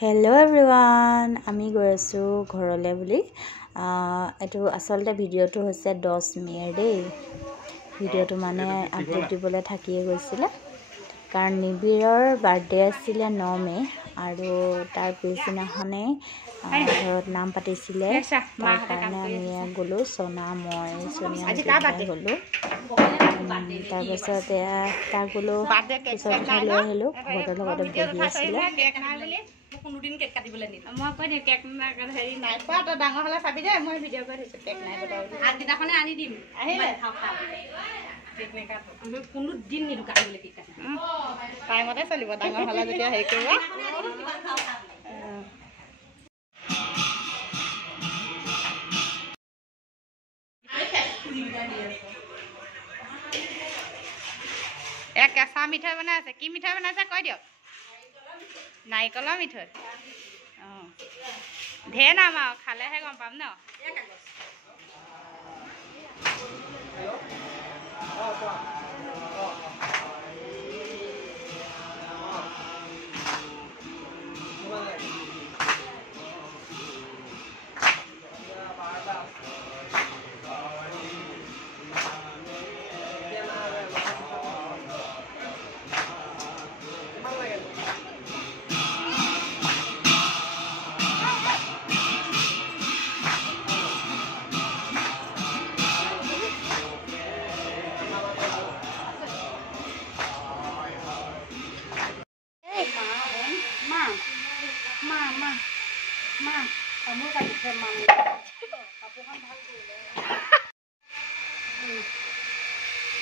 hello everyone आमी गई आसो घरले बुली एटू आसलते भिडिओटो होइसे 10 मेर दे भिडिओटो माने अपडेट दिबले থাকিয়ে গৈছিলে कारण निबिৰৰ बार्थडे आছিলে 9 मे आरो तार पिछदिनाखने घरत नाम पातिছিলে तार कारणे आमी गलो सोना মই सोनिया गलो तार पाछते तार गलो पिছত লৈ আহিলো ঘৰৰ লগতে বহি আছিলে কোনো দিন কেক কাটিবলে নি মই কই দে কেক হেৰি নাই কোৱা তো ডাঙৰ হলে চাবি দে মই ভিডিও কৰি থৈছো কেক নাই বতাও আগদিনাখনে আনি দিম আহিলে খাও খাও কেক নাই কাটো আমি কোনো দিন নি কাটিবলে কেক কাটি টাইমতে চলিব ডাঙৰ হলে যেতিয়া হেৰি কৰিব এক কেঁচা মিঠাই বনাই আছে কি মিঠাই বনাইছে কৈ দিয়ক नारिकल मिठै ढेर नाम खाले गम पाम न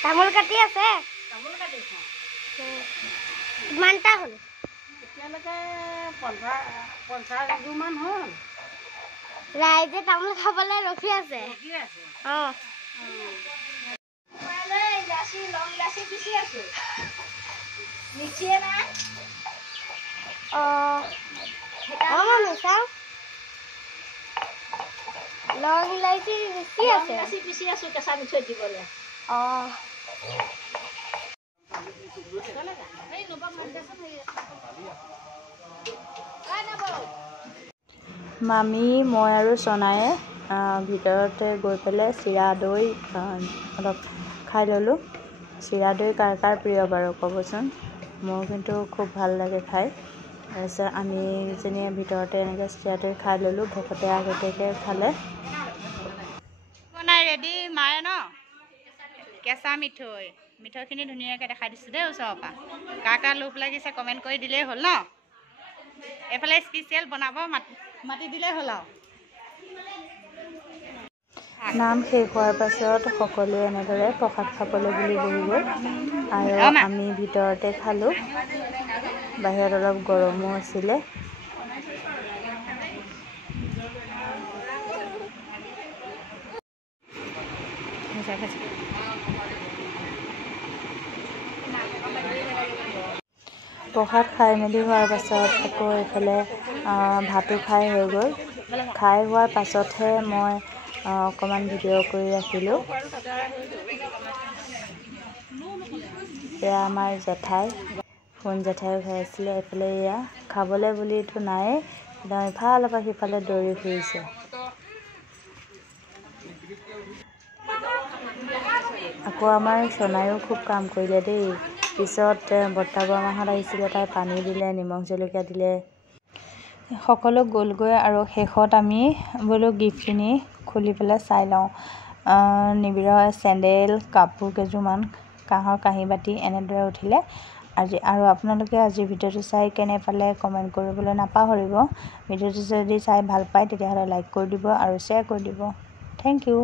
तामुल काटी আছে তামোল কাটিছো কিমানটা হল এতিয়ালৈকে 50 মান হল ৰাইজে তামোল খাবলৈ ৰখি আছে মানে ইলাচি লং ইলাচি পিছি আছে নিচিয়ে না মিছা লং ইলাচি পিছি আছে ইলাচি পিছি আছে কেঁচা মিঠৈ দিবলে मामी मैं और सोनाए भितरते गई पे चिरा दई अलग खाई ललो चिरा दई कार कार प्रिय बार कबचोन मोर किन्तु खूब भल लगे खाई भितरते चिरा दई खाई ललो भकते आगते खाले रेडी माए न केঁচা মিঠৈ মিঠৈখিনি ধুনীয়াকৈ দেখাই দিছোঁ দেই ওচৰৰ পৰা কা লোভ লাগিছে কমেণ্ট কৰি দিলেই হ'ল ন এফালে স্পেচিয়েল বনাব মাতি দিলেই হ'ল আৰু नाम शेष होৱাৰ পাছত সকলোৱে এনেদৰে প্ৰসাদ খাবলৈ বুলি বহি গ'ল আৰু আমি ভিতৰতে খালোঁ বাহিৰত অলপ গৰমো আছিলে प्रसाद खाई मेली होৱাৰ পাছত আকৌ এইফালে ভাতো খাই হৈ গ'ল খাই হোৱাৰ পাছতহে মই অকণমান ভিডিঅ' কৰি ৰাখিলোঁ এয়া আমাৰ জেঠাই কোন জেঠাই খাই আছিলে এইফালে এয়া খাবলৈ বুলিতো নাই একদম ইফালৰ পৰা সিফালে দৌৰি ফুৰিছে আকৌ আমাৰ সোনায়ো খুব কাম কৰিলে দেই পিছত বৰ্তা বৰমাহঁত আহিছিলে তাই পানী দিলে নিমখ জলকীয়া দিলে সকলো গ'লগৈ আৰু শেষত আমি বোলো গিফ্টখিনি খুলি পেলাই চাই লওঁ নিবিৰৰ চেণ্ডেল কাপোৰ কেইযোৰমান কাঁহৰ কাঁহী বাতি এনেদৰে উঠিলে আজি আৰু আপোনালোকে আজি ভিডিঅ'টো চাই কেনে পালে কমেণ্ট কৰিবলৈ নাপাহৰিব ভিডিঅ'টো যদি চাই ভাল পায় তেতিয়াহ'লে লাইক কৰি দিব আৰু শ্বেয়াৰ কৰি দিব থেংক ইউ